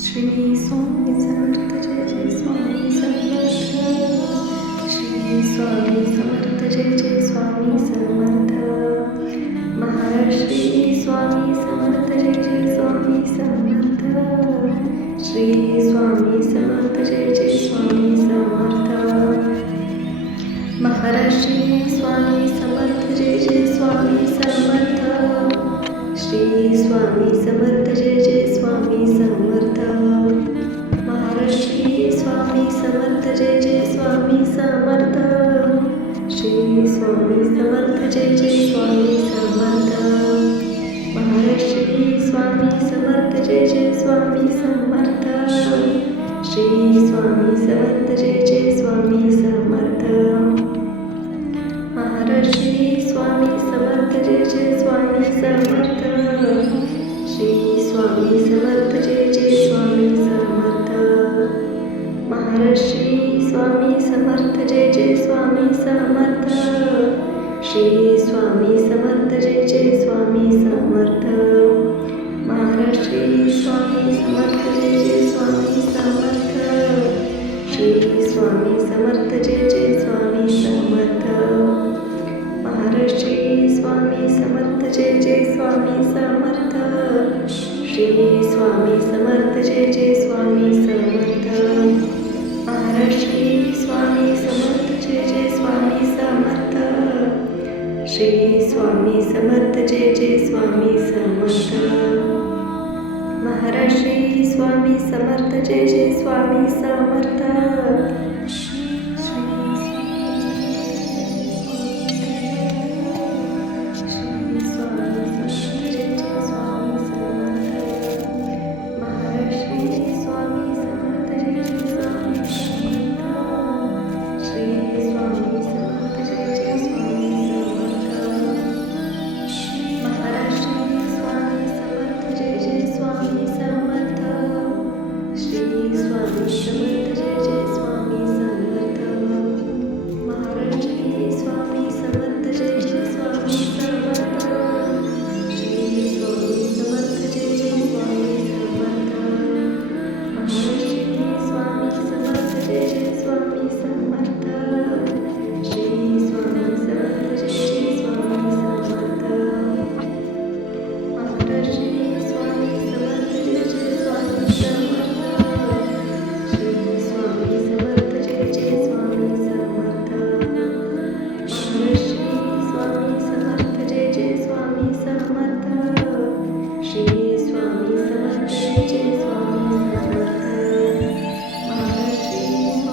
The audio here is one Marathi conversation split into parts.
श्री स्वामी समर्थ जय जय स्वामी समर्थ. श्री स्वामी समर्थ जय जय स्वामी समर्थ. महाराज श्री स्वामी समर्थ जय जय स्वामी समर्थ. श्री स्वामी समर्थ जय जय स्वामी समर्थ. महाराज श्री स्वामी समर्थ जय जय स्वामी समर्थ. श्री स्वामी समर्थ जय जय स्वामी समर्थ. महाराज श्री स्वामी समर्थ जय जय स्वामी समर्थ. श्री स्वामी समर्थ जय जय स्वामी समर्थ. महाराज श्री स्वामी समर्थ जय जय स्वामी समर्थ. श्री स्वामी समर्थ जय जय स्वामी समर्थ. महाराज श्री स्वामी समर्थ जय जय स्वामी समर्थ. श्री स्वामी समर्थ जय जय स्वामी समर्थ. महाराज श्री स्वामी समर्थ जय जय स्वामी समर्थ. श्री स्वामी समर्थ जय जय स्वामी समर्थ. महाराज श्री स्वामी समर्थ जय जय स्वामी समर्थ. श्री स्वामी समर्थ जय जय स्वामी समर्थ. महाराज श्री स्वामी समर्थ जय जय स्वामी समर्थ. श्री स्वामी समर्थ जय जय स्वामी समर्थ. महाराज श्री स्वामी समर्थ जय जय स्वामी समर्थ. श्री स्वामी समर्थ जय जय स्वामी समर्थ. महाराज श्री स्वामी समर्थ जय जय स्वामी समर्थ.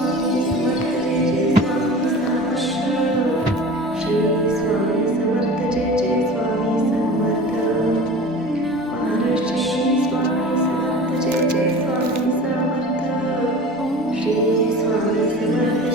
Swami Samantha.